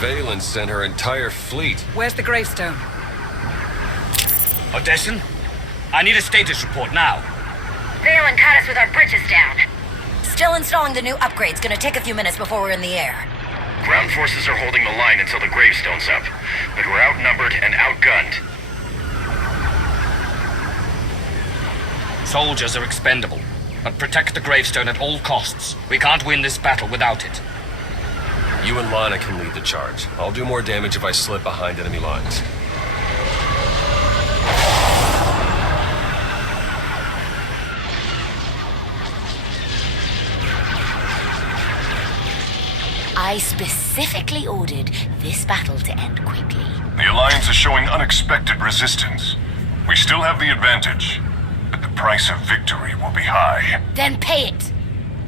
VIII sent her entire fleet. Where's the gravestone? Odessan? I need a status report now. VIII caught us with our bridges down. Still installing the new upgrades. Gonna take a few minutes before we're in the air. Ground forces are holding the line until the gravestone's up, but we're outnumbered and outgunned. Soldiers are expendable, but protect the gravestone at all costs. We can't win this battle without it. You and Lana can lead the charge. I'll do more damage if I slip behind enemy lines. I specifically ordered this battle to end quickly. The Alliance is showing unexpected resistance. We still have the advantage, but the price of victory will be high. Then pay it!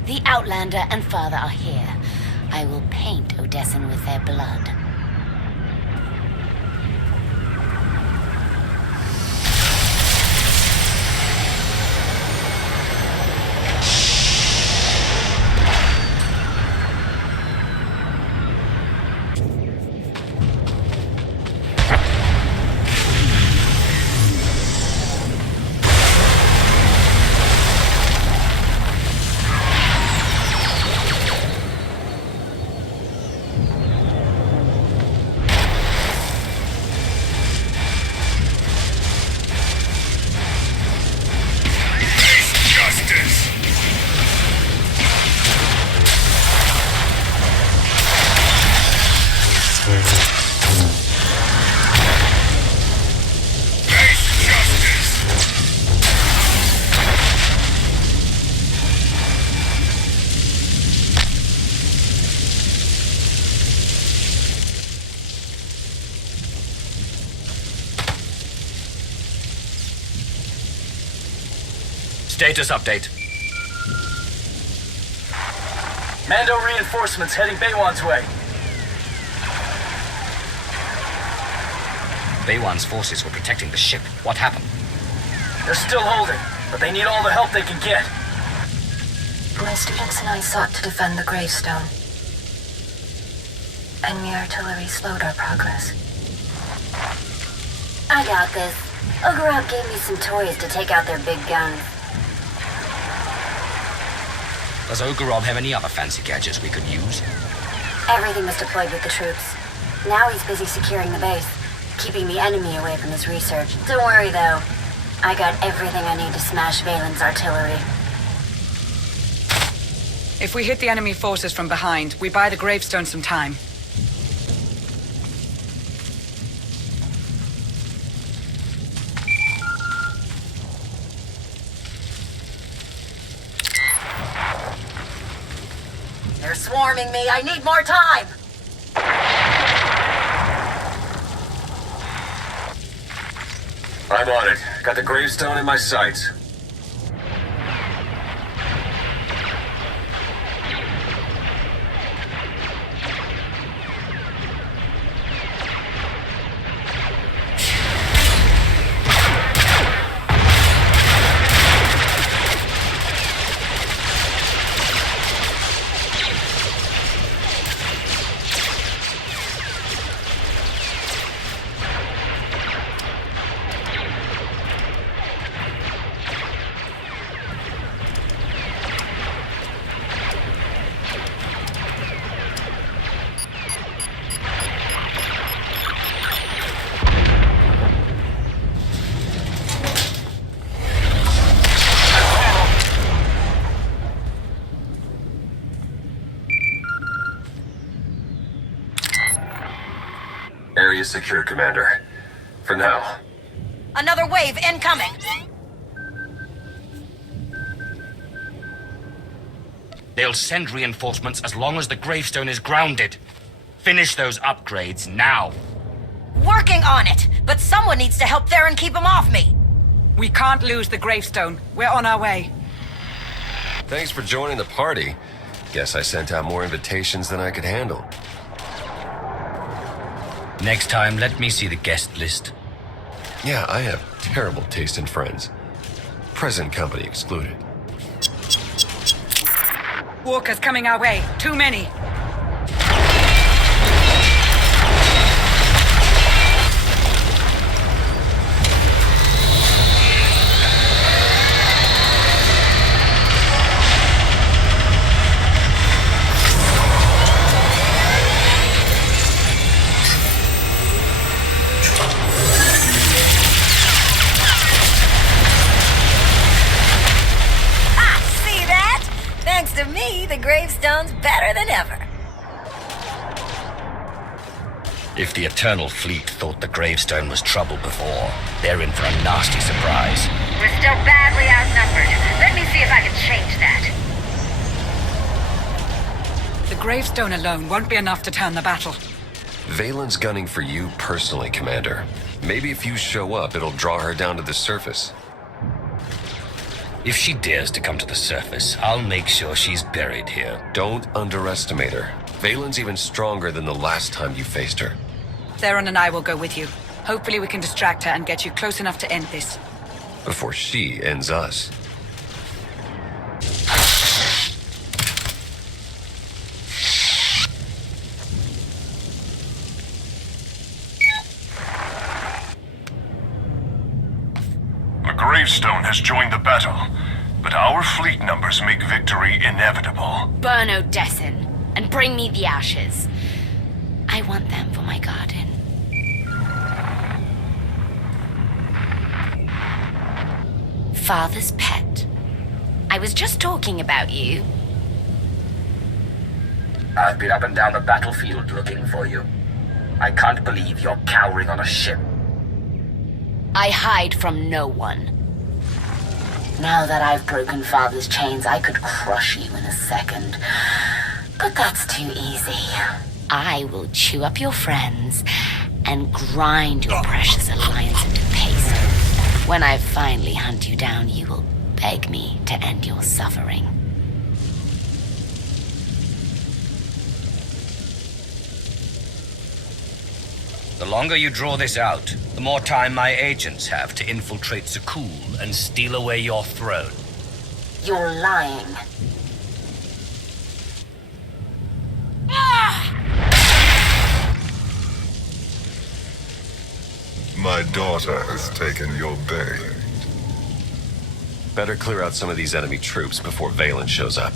The Outlander and Father are here. I will paint Odessan with their blood. Status update. Mando reinforcements heading VIII's way. VIII's forces were protecting the ship. What happened? They're still holding, but they need all the help they can get. My students and I sought to defend the gravestone. Enemy artillery slowed our progress. I got this. Ogorok gave me some toys to take out their big guns. Does Ogorov have any other fancy gadgets we could use? Everything was deployed with the troops. Now he's busy securing the base, keeping the enemy away from his research. Don't worry, though. I got everything I need to smash VIII's artillery. If we hit the enemy forces from behind, we buy the gravestone some time. They're swarming me. I need more time. I'm on it. Got the gravestone in my sights. Area secure, Commander. For now. Another wave incoming. They'll send reinforcements as long as the gravestone is grounded. Finish those upgrades now. Working on it, but someone needs to help there and keep him off me. We can't lose the gravestone. We're on our way. Thanks for joining the party. Guess I sent out more invitations than I could handle. Next time, let me see the guest list. Yeah, I have terrible taste in friends. Present company excluded. Walkers coming our way. Too many. gravestones better than ever. If the Eternal Fleet thought the gravestone was trouble before, they're in for a nasty surprise. We're still badly outnumbered. Let me see if I can change that. The gravestone alone won't be enough to turn the battle. Valen's gunning for you personally, Commander. Maybe if you show up, it'll draw her down to the surface. If she dares to come to the surface, I'll make sure she's buried here. Don't underestimate her. Valen's even stronger than the last time you faced her. Theron and I will go with you. Hopefully we can distract her and get you close enough to end this. Before she ends us. The gravestone has joined the battle, but our fleet numbers make victory inevitable. Burn Odessen, and bring me the ashes. I want them for my garden. Father's pet. I was just talking about you. I've been up and down the battlefield looking for you. I can't believe you're cowering on a ship. I hide from no one. Now that I've broken Father's chains, I could crush you in a second. But that's too easy. I will chew up your friends and grind your precious alliance into paste. When I finally hunt you down, you will beg me to end your suffering. The longer you draw this out, the more time my agents have to infiltrate Zakul and steal away your throne. You're lying. My daughter has taken your bait. Better clear out some of these enemy troops before Valen shows up.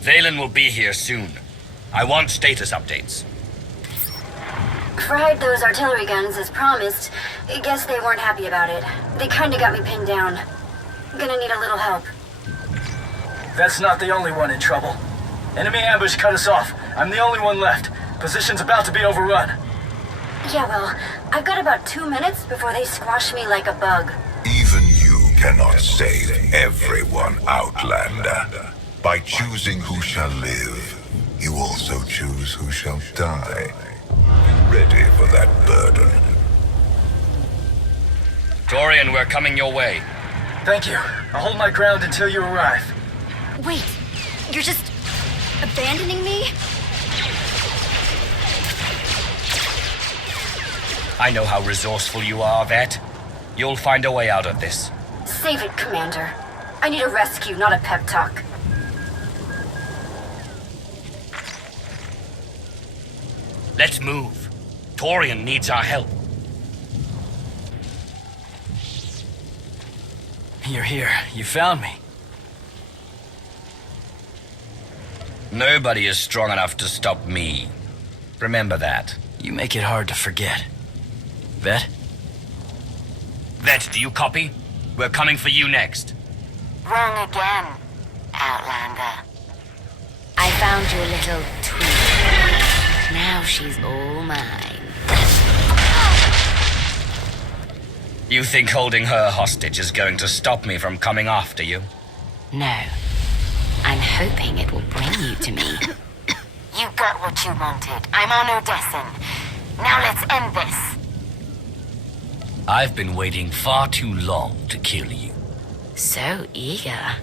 Valen will be here soon. I want status updates. Fried those artillery guns as promised. Guess they weren't happy about it. They kinda got me pinned down. Gonna need a little help. That's not the only one in trouble. Enemy ambush cut us off. I'm the only one left. Position's about to be overrun. Yeah, well, I've got about 2 minutes before they squash me like a bug. Even you cannot save everyone, Outlander. By choosing who shall live, you also choose who shall die. Be ready for that burden. Dorian, we're coming your way. Thank you. I'll hold my ground until you arrive. Wait, you're just abandoning me? I know how resourceful you are, Vet. You'll find a way out of this. Save it, Commander. I need a rescue, not a pep talk. Let's move. Torian needs our help. You're here. You found me. Nobody is strong enough to stop me. Remember that. You make it hard to forget. Vet? Vet, do you copy? We're coming for you next. Wrong again, Outlander. I found your little tweet. Now she's all mine. You think holding her hostage is going to stop me from coming after you? No. I'm hoping it will bring you to me. You got what you wanted. I'm on Odessin. Now let's end this. I've been waiting far too long to kill you. So eager.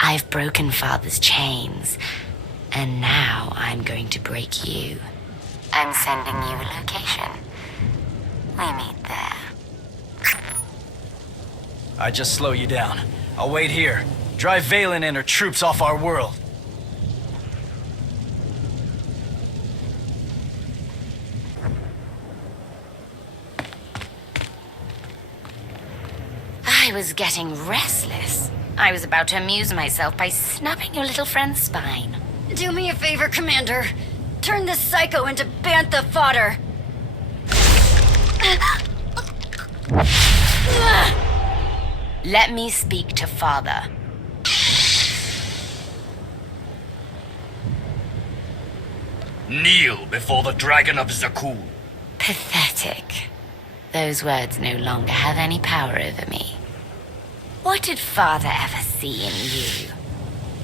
I've broken Father's chains, and now I'm going to break you. I'm sending you a location. We meet there. I just slow you down. I'll wait here. Drive Valen and her troops off our world. I was getting restless. I was about to amuse myself by snubbing your little friend's spine. Do me a favor, Commander. Turn this psycho into bantha fodder. Let me speak to Father. Kneel before the Dragon of Zakul. Pathetic. Those words no longer have any power over me. What did Father ever see in you?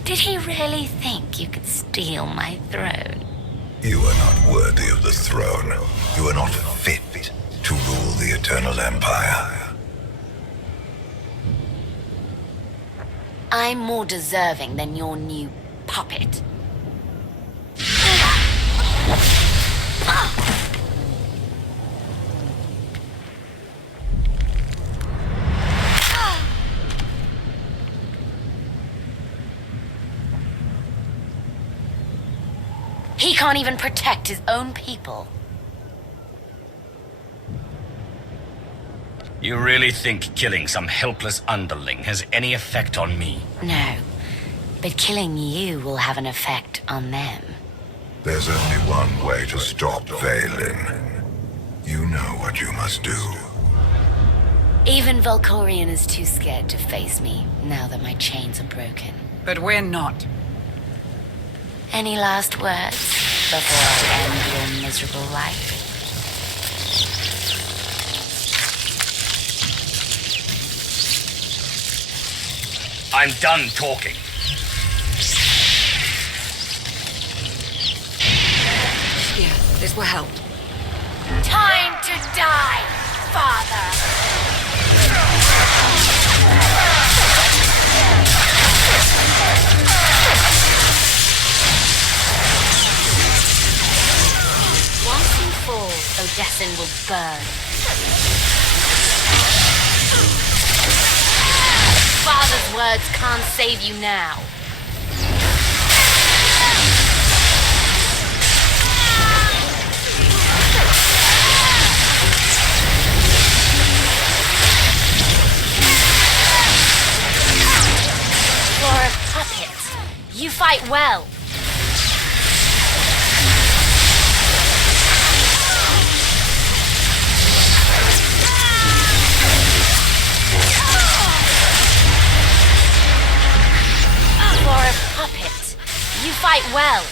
Did he really think you could steal my throne? You are not worthy of the throne. You are not fit to rule the Eternal Empire. I'm more deserving than your new puppet. He can't even protect his own people. You really think killing some helpless underling has any effect on me? No, but killing you will have an effect on them. There's only one way to stop Valen. You know what you must do. Even Valkorion is too scared to face me now that my chains are broken. But we're not. Any last words before I end your miserable life? I'm done talking. Here, this will help. Time to die, Father! Once you fall, Odessin will burn. Father's words can't save you now. You're a puppet. You fight well. You're a puppet. You fight well.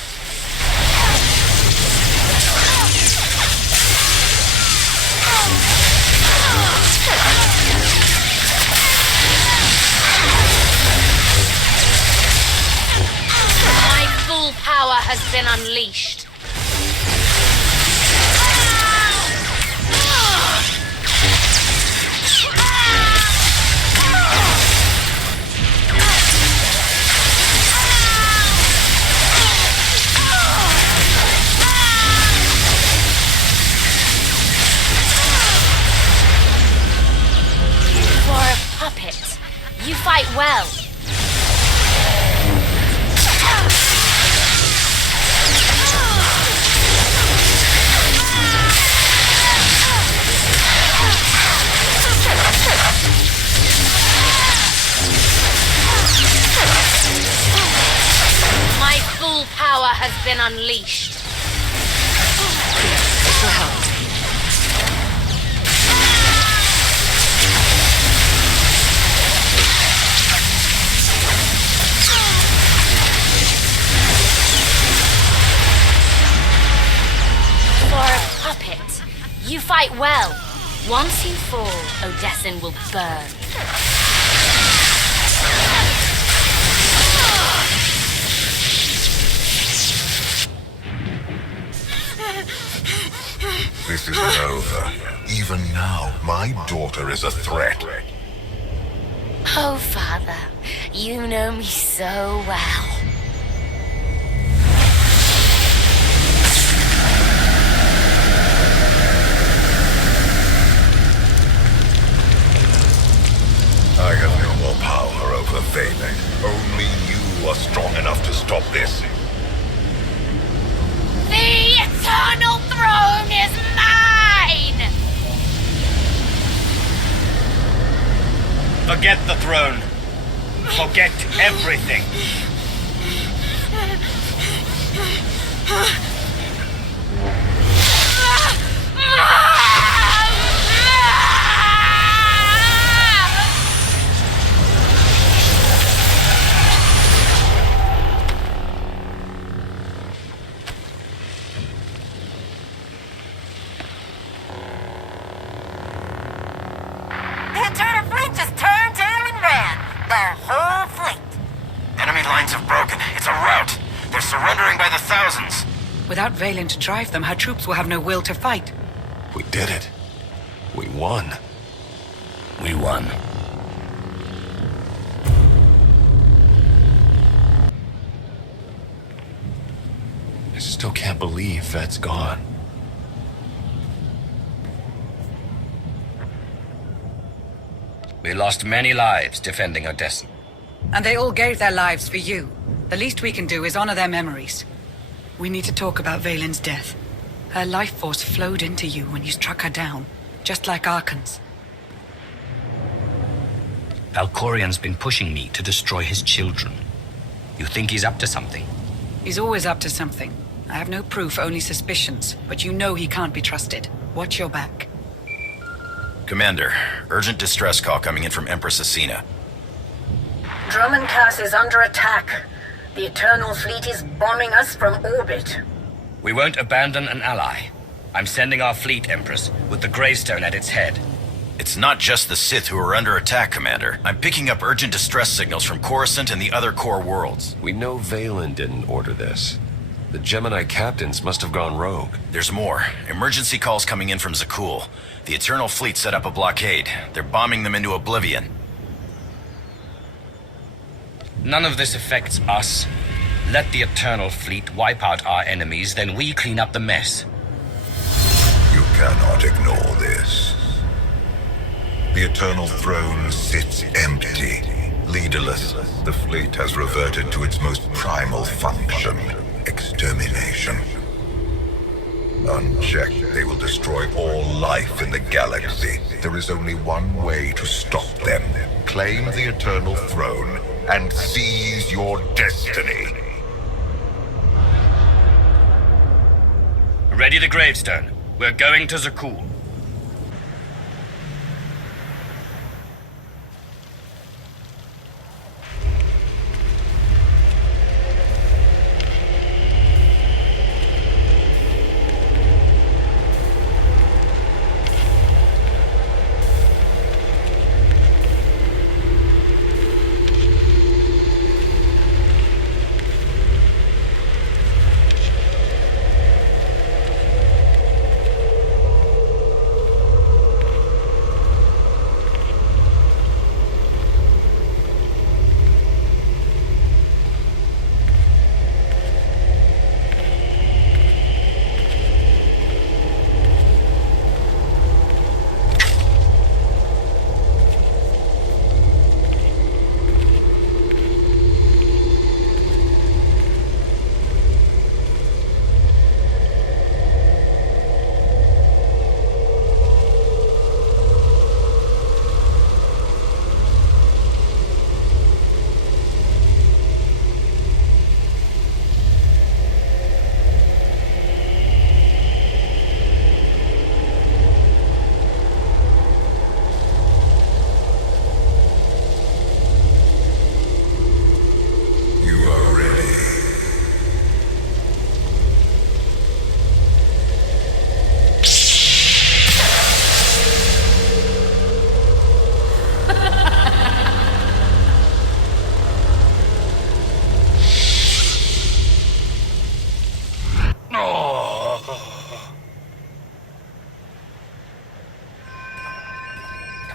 My full power has been unleashed. You're a puppet. You fight well. My full power has been unleashed. This will help. For a puppet, you fight well. Once you fall, Odessin will burn. Even now, my daughter is a threat. Oh, Father, you know me so well. I have no more power over VIII. Only you are strong enough to stop this. The Eternal Throne is mine! Forget the throne. Forget everything. The Eternal Fleet just turned tail and ran. The whole fleet. Enemy lines have broken. It's a rout. They're surrendering by the thousands. Without Valen to drive them, her troops will have no will to fight. We did it. We won. We won. I still can't believe Vet's gone. We lost many lives defending Odessa. And they all gave their lives for you. The least we can do is honor their memories. We need to talk about Valen's death. Her life force flowed into you when you struck her down, just like Arkan's. Valkorian's been pushing me to destroy his children. You think he's up to something? He's always up to something. I have no proof, only suspicions, but you know he can't be trusted. Watch your back. Commander, urgent distress call coming in from Empress Asina. Drummond Cass is under attack. The Eternal Fleet is bombing us from orbit. We won't abandon an ally. I'm sending our fleet, Empress, with the Gravestone at its head. It's not just the Sith who are under attack, Commander. I'm picking up urgent distress signals from Coruscant and the other core worlds. We know Valen didn't order this. The Gemini captains must have gone rogue. There's more. Emergency calls coming in from Zakul. The Eternal Fleet set up a blockade. They're bombing them into oblivion. None of this affects us. Let the Eternal Fleet wipe out our enemies, then we clean up the mess. You cannot ignore this. The Eternal Throne sits empty, leaderless. The fleet has reverted to its most primal function, extermination. Unchecked, they will destroy all life in the galaxy. There is only one way to stop them. Claim the Eternal Throne and seize your destiny. Ready the Gravestone. We're going to Zakul.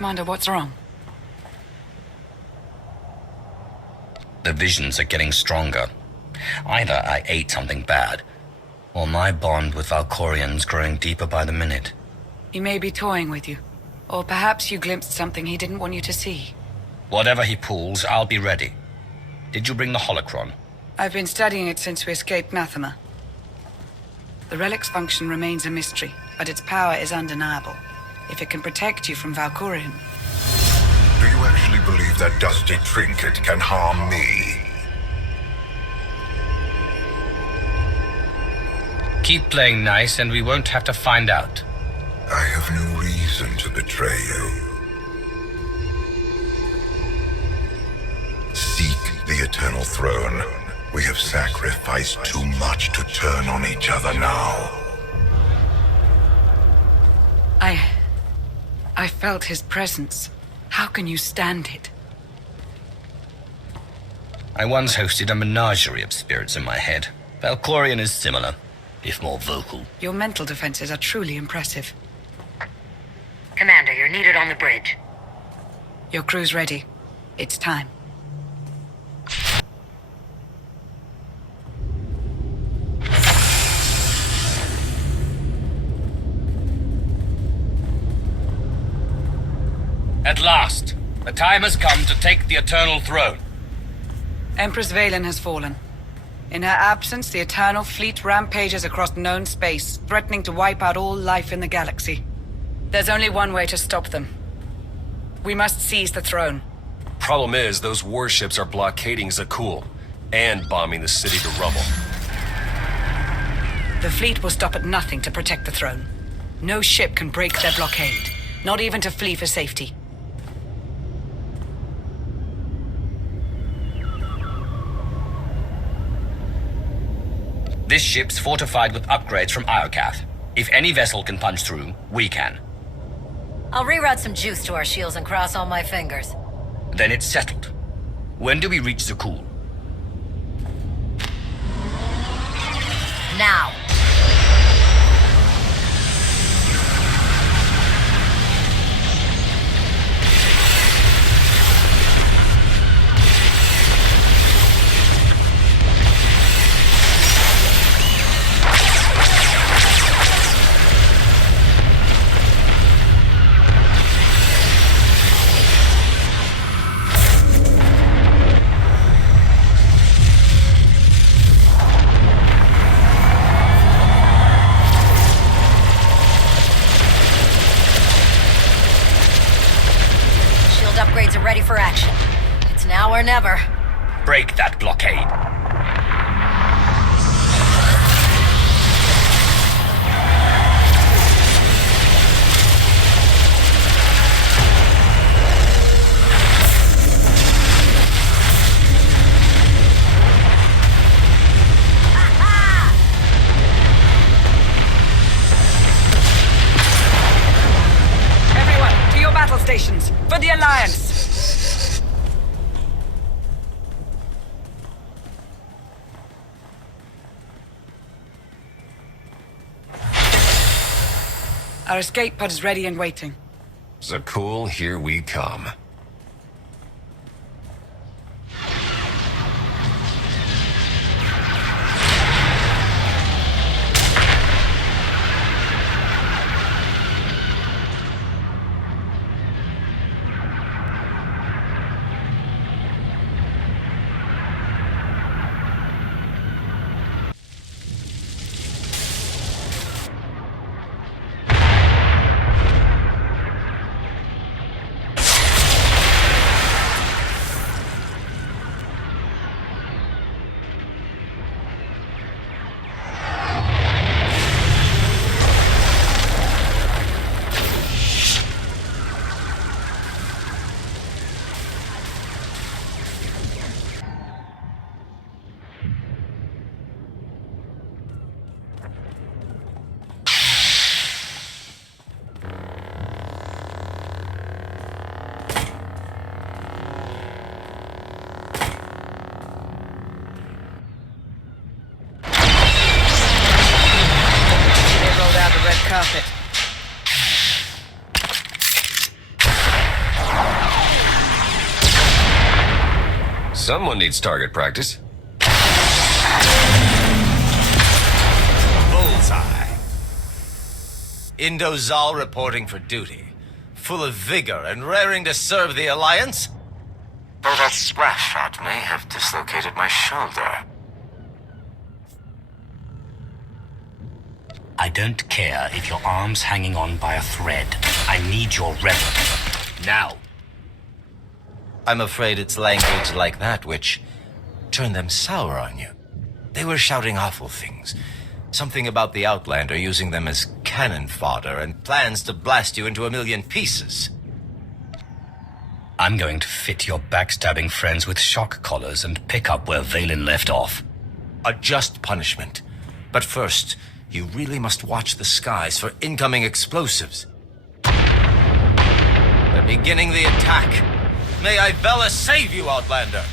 Commander, what's wrong? The visions are getting stronger. Either I ate something bad, or my bond with Valkorian's growing deeper by the minute. He may be toying with you. Or perhaps you glimpsed something he didn't want you to see. Whatever he pulls, I'll be ready. Did you bring the holocron? I've been studying it since we escaped Nathema. The relic's function remains a mystery, but its power is undeniable. If it can protect you from Valkorian. Do you actually believe that dusty trinket can harm me? Keep playing nice and we won't have to find out. I have no reason to betray you. Seek the Eternal Throne. We have sacrificed too much to turn on each other now. I felt his presence. How can you stand it? I once hosted a menagerie of spirits in my head. Valkorian is similar, if more vocal. Your mental defenses are truly impressive. Commander, you're needed on the bridge. Your crew's ready. It's time. At last, the time has come to take the Eternal Throne. Empress VIII has fallen. In her absence, the Eternal Fleet rampages across known space, threatening to wipe out all life in the galaxy. There's only one way to stop them. We must seize the throne. Problem is, those warships are blockading Zakul and bombing the city to rubble. The fleet will stop at nothing to protect the throne. No ship can break their blockade, not even to flee for safety. This ship's fortified with upgrades from Iokath. If any vessel can punch through, we can. I'll reroute some juice to our shields and cross all my fingers. Then it's settled. When do we reach Zakul? Now. Upgrades are ready for action. It's now or never. Break that blockade. Everyone, to your battle stations, for the Alliance! Our escape pod is ready and waiting. Zakul, here we come. Carpet. Someone needs target practice. Bullseye. Indozal reporting for duty. Full of vigor and raring to serve the Alliance. Though that splash shot may have dislocated my shoulder. I don't care if your arm's hanging on by a thread. I need your reverence. Now. I'm afraid it's language like that which turned them sour on you. They were shouting awful things. Something about the Outlander using them as cannon fodder and plans to blast you into 1,000,000 pieces. I'm going to fit your backstabbing friends with shock collars and pick up where VIII left off. A just punishment. But first, you really must watch the skies for incoming explosives. They're beginning the attack. May Ibella save you, Outlander!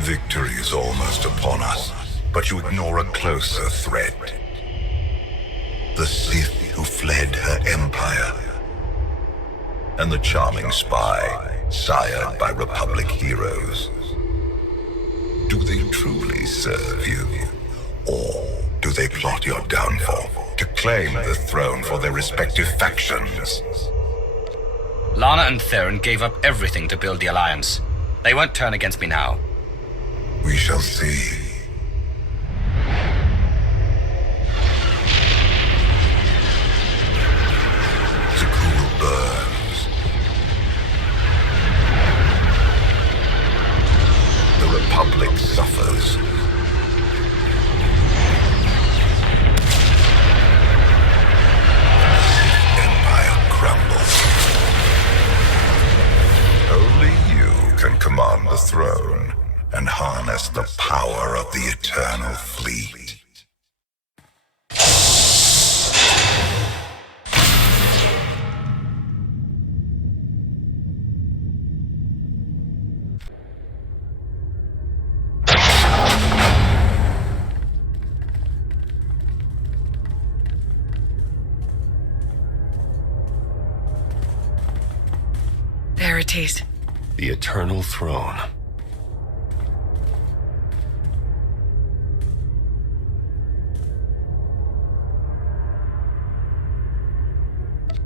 Victory is almost upon us, but you ignore a closer threat. The Sith who fled her empire. And the charming spy, sired by Republic heroes. Do they truly serve you? Or do they plot your downfall to claim the throne for their respective factions? Lana and Theron gave up everything to build the Alliance. They won't turn against me now. We shall see. Zakuul burns. The Republic suffers. The Empire crumbles. Only you can command the throne and harness the power of the Eternal Fleet. There it is. The Eternal Throne.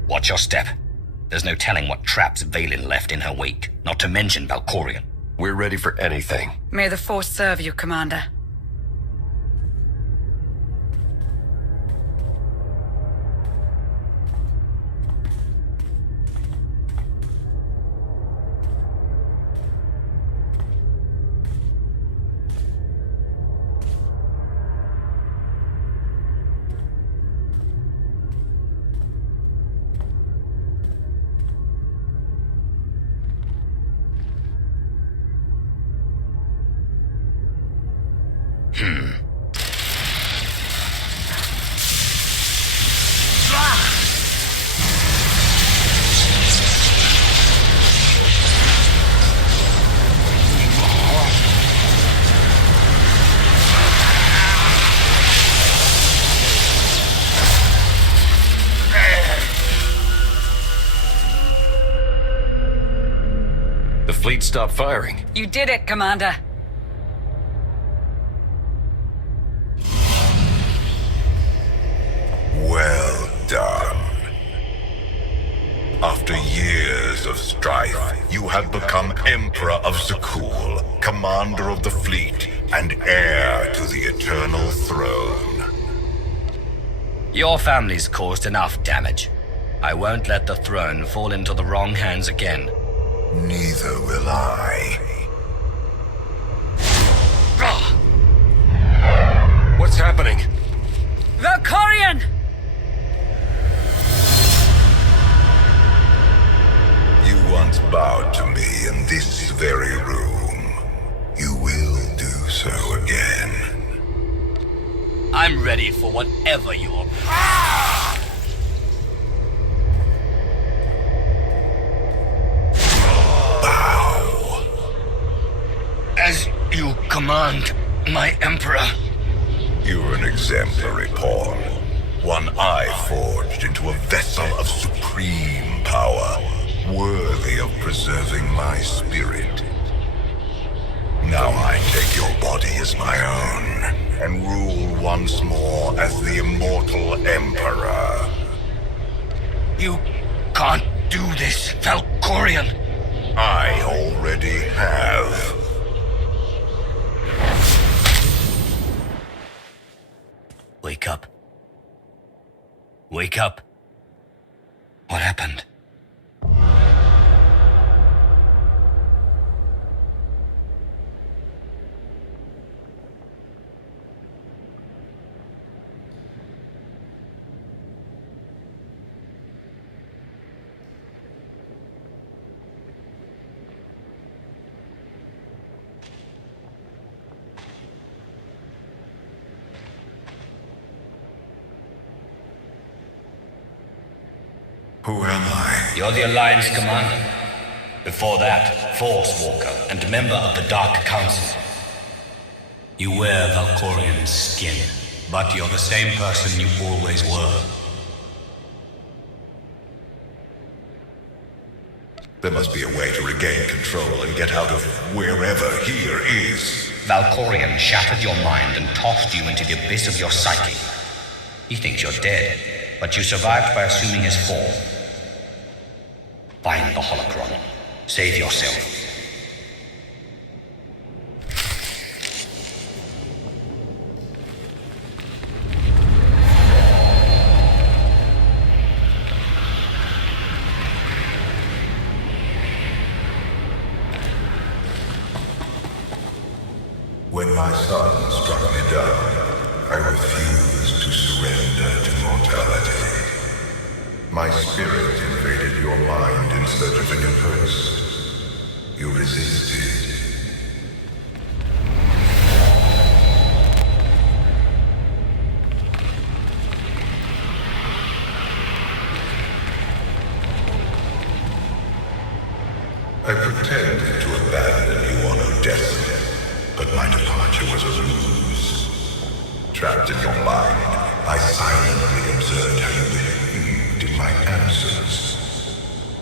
Watch your step. There's no telling what traps VIII left in her wake, not to mention Valkorion. We're ready for anything. May the Force serve you, Commander. The fleet stopped firing. You did it, Commander. Well done. After years of strife, you have become Emperor of Zakuul, Commander of the Fleet, and heir to the Eternal Throne. Your family's caused enough damage. I won't let the throne fall into the wrong hands again. Neither will I. What's happening? Valkorion! You once bowed to me in this very room. You will do so again. I'm ready for whatever you're... command, my Emperor. You're an exemplary pawn. One I forged into a vessel of supreme power, worthy of preserving my spirit. Now I take your body as my own, and rule once more as the immortal Emperor. You can't do this, Valkorion. I already have. Wake up. Wake up. What happened? Who am I? You're the Alliance Commander. Before that, Force Walker and member of the Dark Council. You wear Valkorion's skin, but you're the same person you always were. There must be a way to regain control and get out of wherever here is. Valkorion shattered your mind and tossed you into the abyss of your psyche. He thinks you're dead, but you survived by assuming his form. Find the holocron. Save yourself. When my son struck me down, I refused to surrender to mortality. My spirit invaded your mind in search of a new host. You resisted. I pretended to abandon you on Odessa, but my departure was a ruse. Trapped in your mind, I silently observed how you behaved in my absence.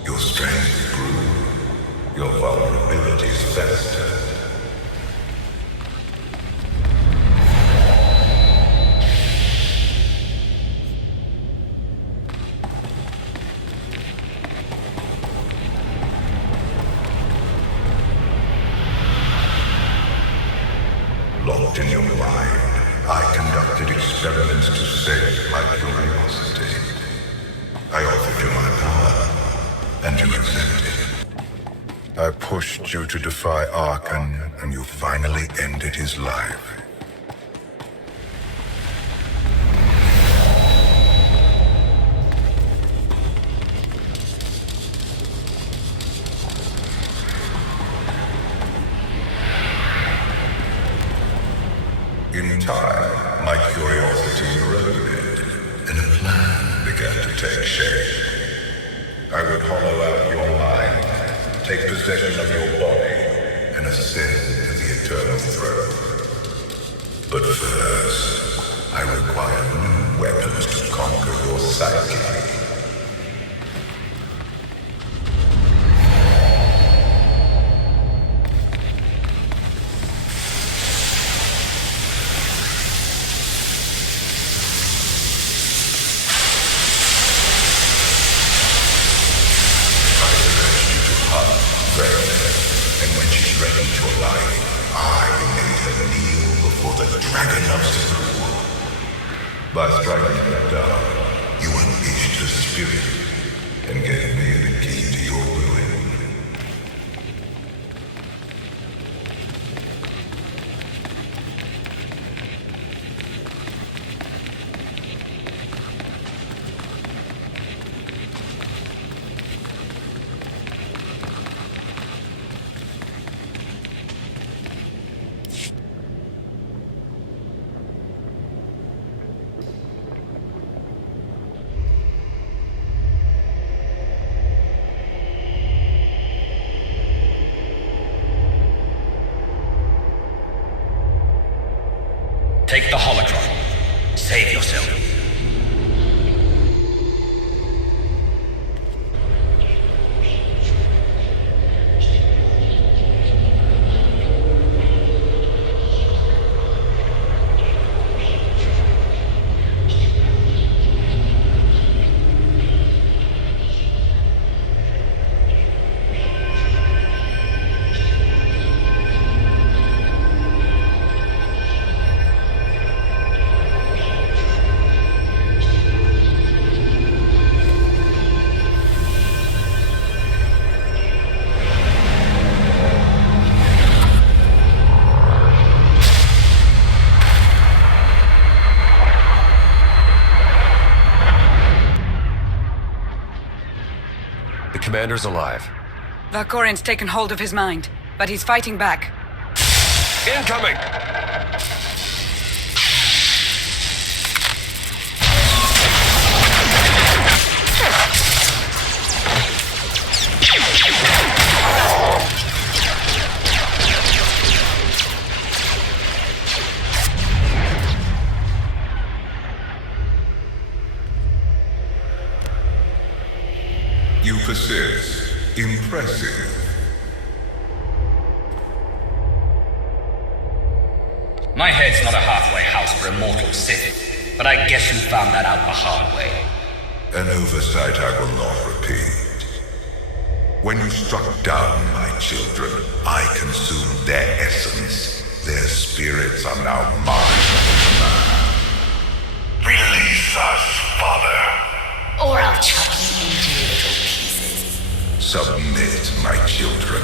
Your strength grew, your vulnerabilities festered. Locked in your mind, I conducted experiments to save my curiosity. I offered you my power, and you accepted. I pushed you to defy Archon, and you finally ended his life. In time, my curiosity eroded, and a plan began to take shape. I would hollow out your mind, take possession of your body, and ascend to the eternal throne. But first, I require new weapons to conquer your psyche. And when she threatened your life, I made her kneel before the dragon of SWTOR. By striking her down, you unleashed her spirit and gave me the key to your ruin. Take the holocron. Save yourself. The commander's alive. Valkorian's taken hold of his mind, but he's fighting back. Incoming! You persist. Impressive. My head's not a halfway house for a mortal Sith, but I guess you found that out the hard way. An oversight I will not repeat. When you struck down my children, I consumed their essence. Their spirits are now mine. Release us, Father. Or I'll chop you into little pieces. Submit, my children.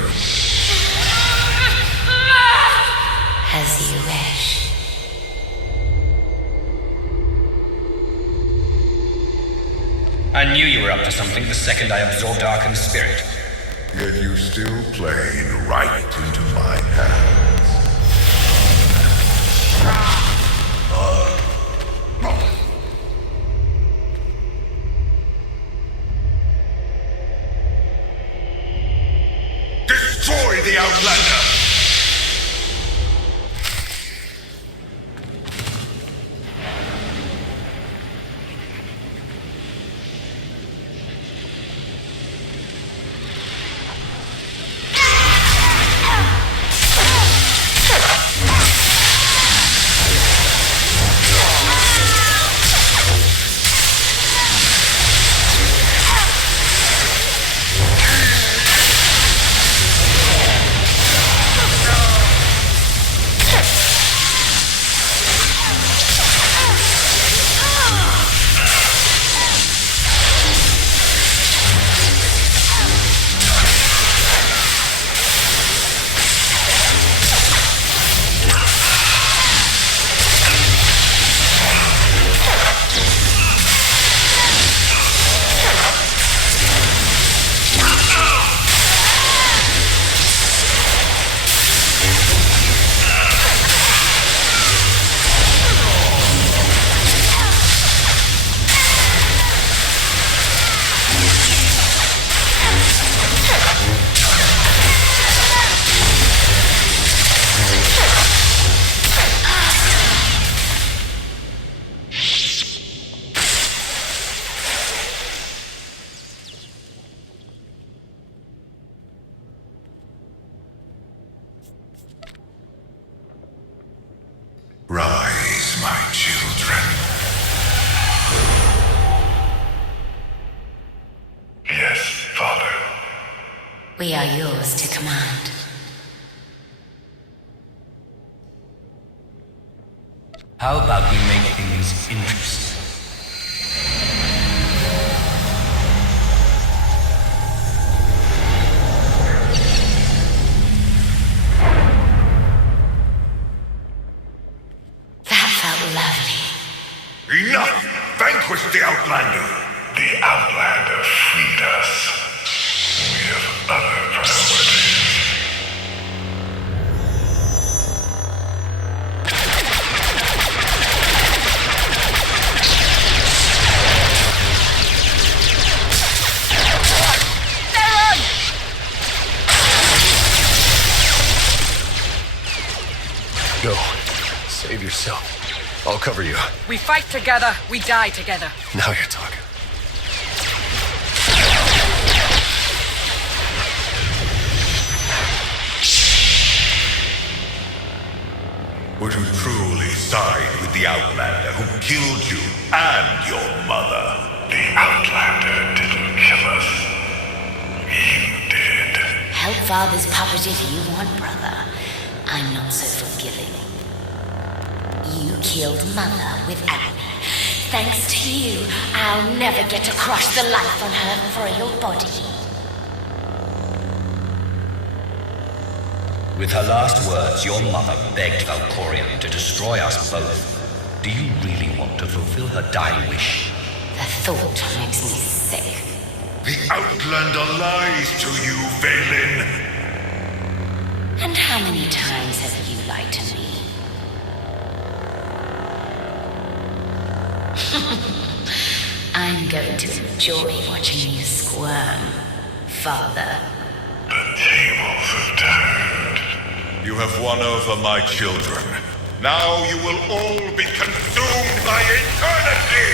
As you wish. I knew you were up to something the second I absorbed Arkan's spirit. Yet you still played right into my hands. Destroy the Outlander! Rise, my children. Yes, Father. We are yours to command. How about we make things interesting? Enough! Vanquish the Outlander! The Outlander freed us. We have other priorities. Go. Save yourself. I'll cover you. We fight together, we die together. Now you're talking. Would you truly side with the Outlander who killed you and your mother? The Outlander didn't kill us. You did. Help Father's puppet if you want, brother. I'm not so forgiving. You killed Mother without me. Thanks to you, I'll never get to crush the life on her frail body. With her last words, your mother begged Valkorion to destroy us both. Do you really want to fulfill her dying wish? The thought makes me sick. The Outlander lies to you, VIII. And how many times have you lied to me? I'm going to enjoy watching you squirm, Father. The tables have turned. You have won over my children. Now you will all be consumed by eternity!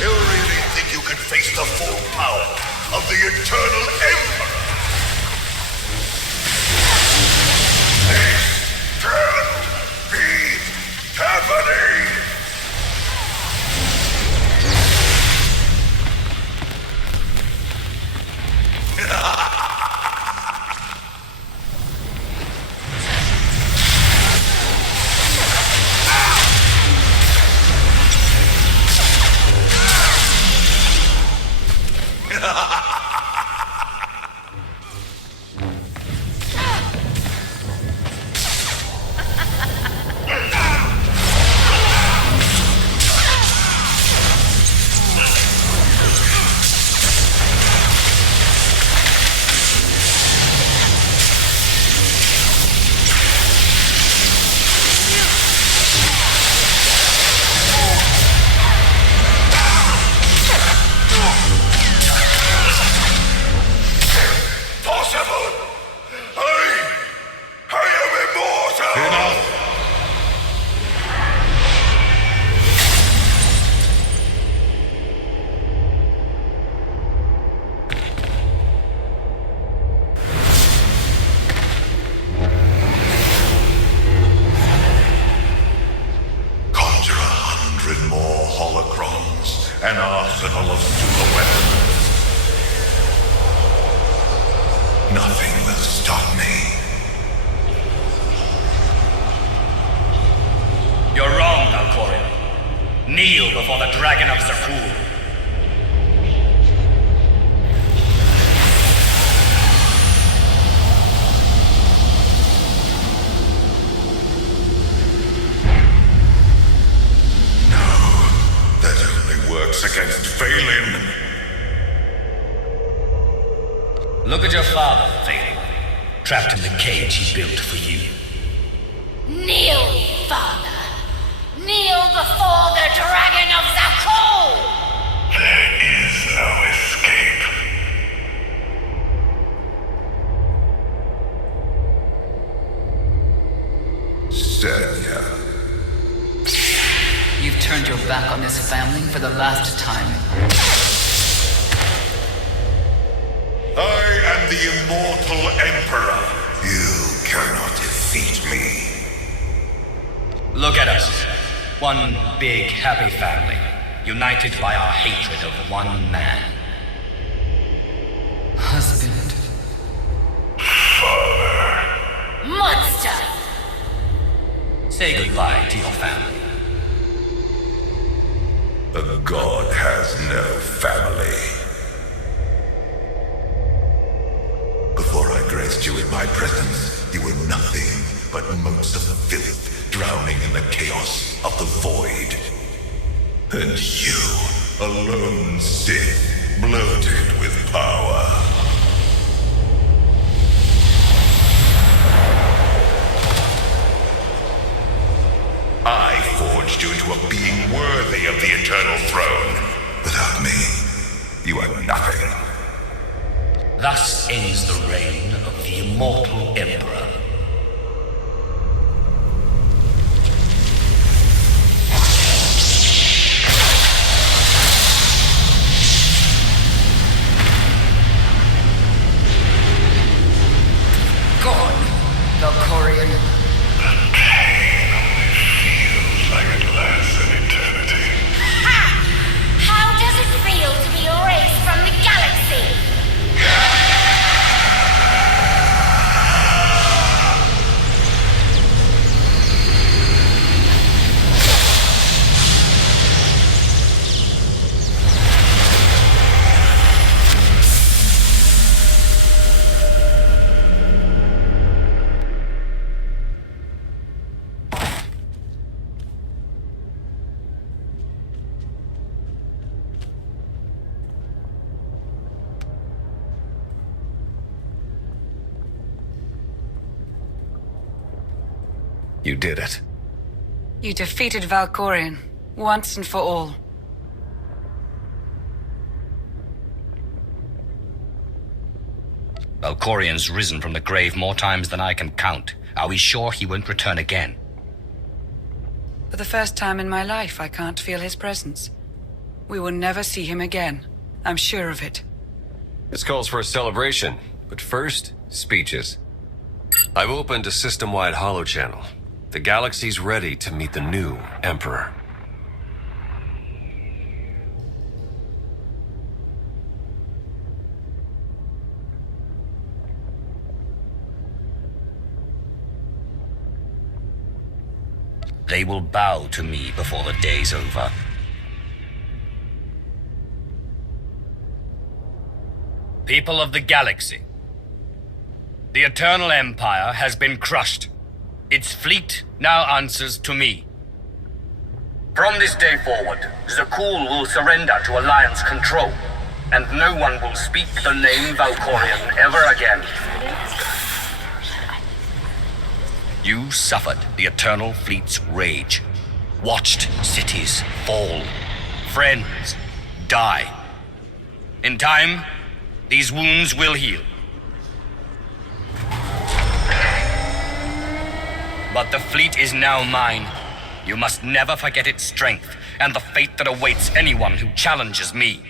You really think you can face the full power of the Eternal Emperor? This can be happening! An arsenal of super weapons. Nothing will stop me. You're wrong, Valkorion. Kneel before the Dragon of Zakuul. Against VIII. Look at your father, VIII, trapped in the cage he built for you. Kneel, Father. Kneel before the Dragon of Zakuul. There is no escape. Senya. You've turned your back on this family for the last time. I am the immortal Emperor. You cannot defeat me. Look at us. One big, happy family, united by our hatred of one man. Husband. Father. Monster! Say goodbye to your family. A god has no family. Before I graced you in my presence, you were nothing but motes of filth drowning in the chaos of the void. And you, a lone Sith, bloated with power. I forged you into a being worthy of the eternal throne. Without me, you are nothing. Thus ends the reign of the immortal Emperor. Gone, Valkorian. The pain only feels like it lasts an eternity. Ha! How does it feel to be erased from the galaxy? You did it. You defeated Valkorian, once and for all. Valkorian's risen from the grave more times than I can count. Are we sure he won't return again? For the first time in my life, I can't feel his presence. We will never see him again. I'm sure of it. This calls for a celebration, but first, speeches. I've opened a system-wide holochannel. The galaxy's ready to meet the new Emperor. They will bow to me before the day's over. People of the galaxy, the Eternal Empire has been crushed. Its fleet now answers to me. From this day forward, Zakul will surrender to Alliance control, and no one will speak the name Valkorian ever again. You suffered the Eternal Fleet's rage, watched cities fall, friends die. In time, these wounds will heal. But the fleet is now mine. You must never forget its strength and the fate that awaits anyone who challenges me.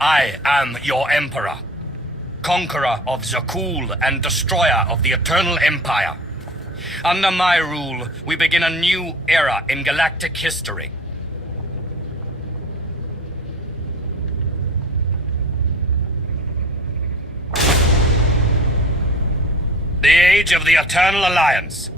I am your Emperor, conqueror of Zakul and destroyer of the Eternal Empire. Under my rule, we begin a new era in galactic history. The age of the Eternal Alliance.